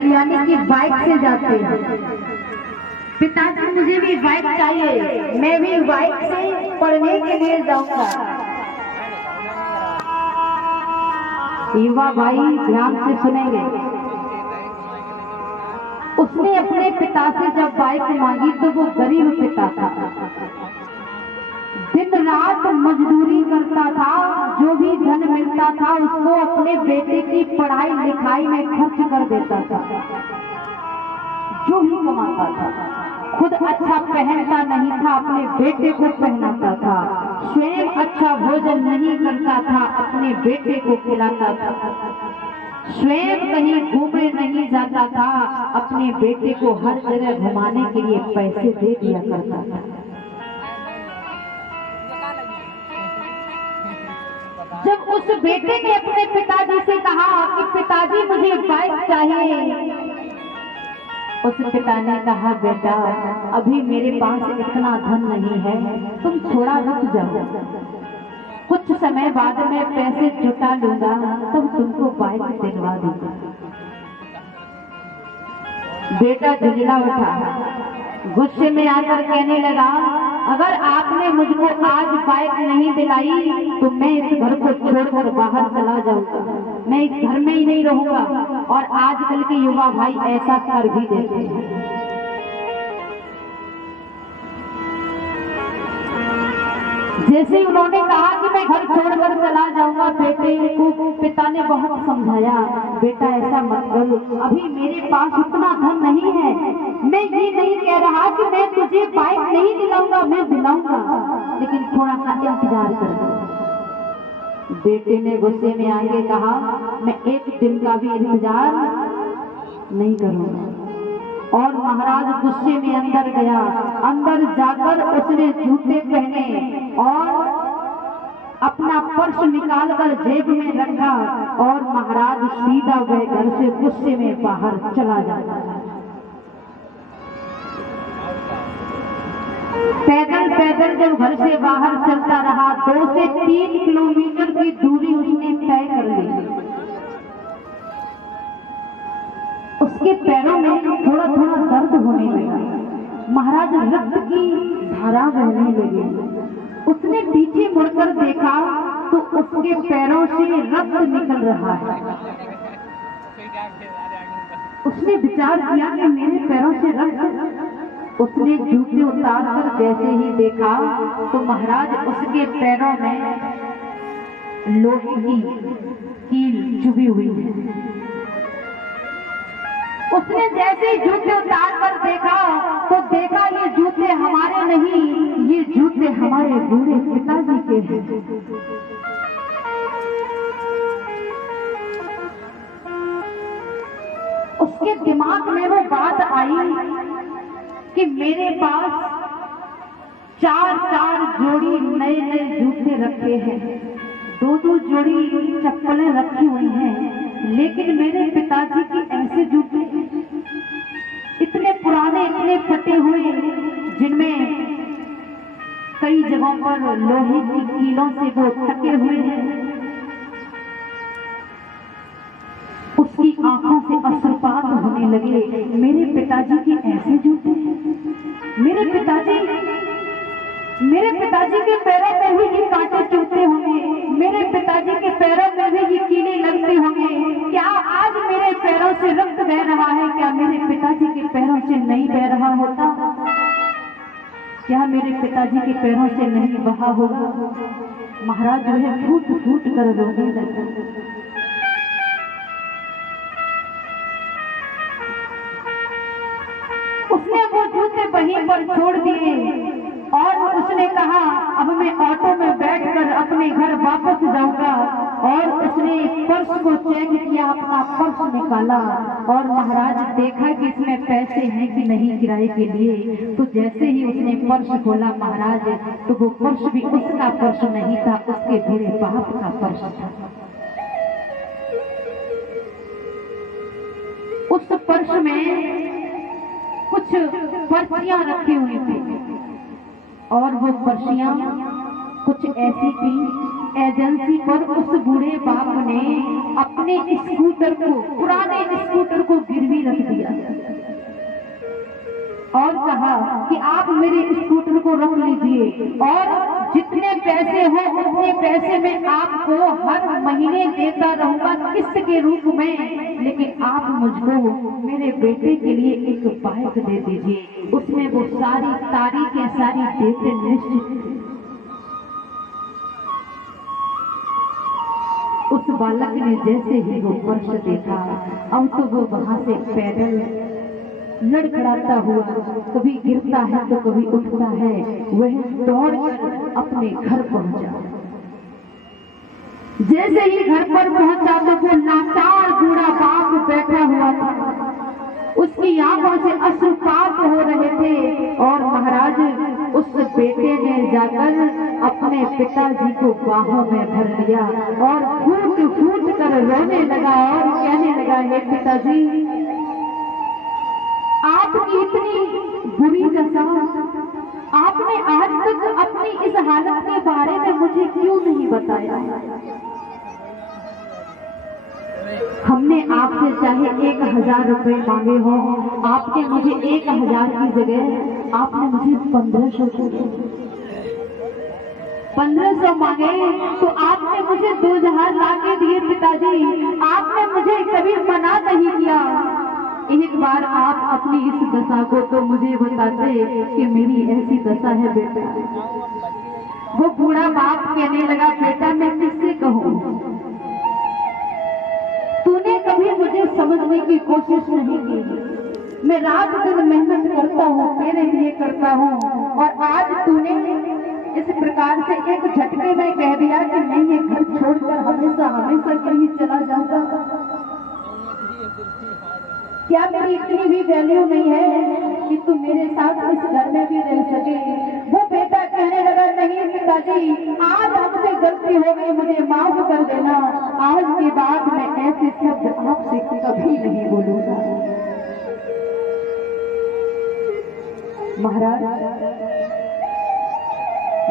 यानी कि बाइक से जाते हैं। पिताजी मुझे भी बाइक चाहिए, मैं भी बाइक से पढ़ने के लिए जाऊंगा। युवा भाई ध्यान से सुनेंगे। उसने अपने पिता से जब बाइक मांगी तो वो गरीब पिता था, दिन रात मजदूरी करता था, जो भी धन मिलता था उसको अपने बेटे की पढ़ाई लिखाई में खर्च कर देता था। जो भी कमाता था, खुद अच्छा पहनता नहीं था, अपने बेटे को पहनाता था। स्वयं अच्छा भोजन नहीं करता था, अपने बेटे को खिलाता था। स्वयं कहीं घूमने नहीं जाता था, अपने बेटे को हर जगह घुमाने के लिए पैसे दे दिया करता था। जब उस बेटे ने अपने पिताजी से कहा कि पिताजी मुझे बाइक चाहिए, उस पिता ने कहा बेटा अभी मेरे पास इतना धन नहीं है, तुम थोड़ा रुक जाओ, कुछ समय बाद में पैसे जुटा लूंगा तब तुमको बाइक दिलवा दूंगा। बेटा झुंझला उठा, गुस्से में आकर कहने लगा अगर आपने मुझको आज बाइक नहीं दिलाई तो मैं इस घर को छोड़कर बाहर चला जाऊंगा, मैं इस घर में ही नहीं रहूंगा। और आजकल के युवा भाई ऐसा कर भी देते हैं। जैसे उन्होंने कहा कि मैं घर छोड़कर चला जाऊंगा, बेटे को पिता ने बहुत समझाया, बेटा ऐसा मत करो, अभी मेरे पास उतना धन नहीं है। मैं ये नहीं कह रहा कि मैं तुझे बाइक नहीं दिलाऊंगा, मैं दिलाऊंगा, लेकिन थोड़ा सा इंतजार कर। बेटे ने गुस्से में आके कहा मैं एक दिन का भी इंतजार नहीं करूंगा। और महाराज गुस्से में अंदर गया। अंदर जाकर उसने जूते पहने और अपना पर्स निकालकर जेब में रखा और महाराज सीधा वह घर से गुस्से में बाहर चला जाता। पैदल पैदल जब घर से बाहर चलता रहा, 2 से 3 किलोमीटर की दूरी उसने तय कर ली। उसके पैरों में थोड़ा थोड़ा दर्द होने लगा, महाराज रक्त की धारा बहने लगी। उसने पीछे मुड़कर देखा तो उसके पैरों से रक्त निकल रहा है। उसने विचार किया कि मेरे पैरों से रक्त। उसने जूते उतारकर जैसे ही देखा तो महाराज उसके पैरों में लोहे की कील चुभी हुई है। उसने जैसे ही जूते उतार कर देखा तो देखा ये जूते हमारे नहीं, ये जूते हमारे बूढ़े पिताजी के हैं। उसके दिमाग में वो बात आई कि मेरे पास 4 जोड़ी नए नए जूते रखे हैं, 2 जोड़ी चप्पलें रखी हुई हैं, लेकिन मेरे पिताजी की ऐसे जूते इतने पुराने, इतने फटे हुए, जिनमें कई जगहों पर लोहे की कीलों से वो टके हुए हैं। उसकी आंखों से अश्रुपात होने लगे। मेरे पिताजी के ऐसे जूते, मेरे पिताजी के पैरों में भी ये कांटे चुभते होंगे, मेरे पिताजी के पैरों में भी ये कीले लगते होंगे। क्या आज मेरे पैरों से रक्त बह रहा है? क्या मेरे पिताजी के पैरों से नहीं बह रहा होता? क्या मेरे पिताजी के पैरों से नहीं बहा होगा? महाराज जो है फूट फूट कर रोने लगे। उसने वो जूते वहीं पर छोड़ दिए और उसने कहा अब मैं ऑटो में बैठकर अपने घर वापस जाऊंगा। और उसने पर्स को चेक किया, अपना पर्स निकाला और महाराज देखा कि इसमें पैसे हैं कि नहीं किराए के लिए। तो जैसे ही उसने पर्स खोला महाराज, तो वो पर्स भी उसका पर्स नहीं था, उसके बूढ़े बाप का पर्स था। उस पर्स में कुछ पर्चियां रखी हुई थी और वो पर्चियां कुछ ऐसी थी, एजेंसी पर उस बूढ़े बाप ने अपने स्कूटर को, पुराने स्कूटर को गिरवी रख दिया और कहा कि आप मेरे स्कूटर को रख लीजिए और जितने पैसे हो उतने पैसे में आपको हर महीने देता रहूंगा किस्त के रूप में, लेकिन आप मुझको मेरे बेटे के लिए एक बाइक दे दीजिए। उसमें वो सारी तारीखें सारी डेटें निश्चित थी। उस बालक ने जैसे ही वो फर्श देखा, अब तो वो वहां से पैदल लड़खड़ाता हुआ कभी गिरता है तो कभी उठता है, वह दौड़कर अपने घर पहुंचा। जैसे ही घर पर पहुंचा तो वो लाचार बूढ़ा बाप बैठा हुआ था, उसकी आंखों से अश्रुपात हो रहे थे और महाराज उस बेटे ने जाकर अपने पिताजी को बाहों में भर लिया और फूट फूट कर रोने लगा और कहने लगा, हे पिताजी, आपकी इतनी बुरी दशा, आपने आज तक अपनी इस हालत के बारे में मुझे क्यों नहीं बताया? हमने आपसे चाहे 1000 रुपए मांगे हो, आपने मुझे 1000 की जगह आपने मुझे 1500 मांगे तो आपने मुझे 2000 ला के दिए। पिताजी, आपने मुझे कभी मना नहीं किया। एक बार आप अपनी इस दशा को तो मुझे बताते कि मेरी ऐसी दशा है बेटा। वो बूढ़ा बाप कहने लगा, बेटा मैं किससे कहूँ, तूने कभी मुझे समझने की कोशिश नहीं की। मैं रात दिन मेहनत करता हूँ, तेरे लिए करता हूँ, और आज तूने इस प्रकार से एक झटके में कह दिया कि मैं ये घर छोड़कर हमेशा हमेशा कहीं चला जाऊंगा। क्या मेरी इतनी भी वैल्यू नहीं है कि तुम मेरे साथ इस घर में भी रह सके? वो बेटा कहने लगा, नहीं पिताजी, आज हमसे गलती हो गई, मुझे माफ कर देना। आज के बाद मैं ऐसे शब्द आपसे कभी नहीं बोलूंगा। महाराज,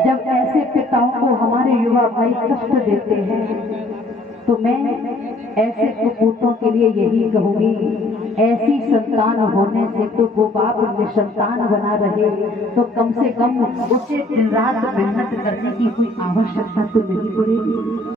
जब ऐसे पिताओं को हमारे युवा भाई कष्ट देते हैं तो मैं ऐसे सपूतों के लिए यही कहूंगी, ऐसी संतान होने से तो वो बाप निसंतान बना रहे तो कम से कम उसे दिन रात मेहनत करने की कोई आवश्यकता तो नहीं पड़ेगी।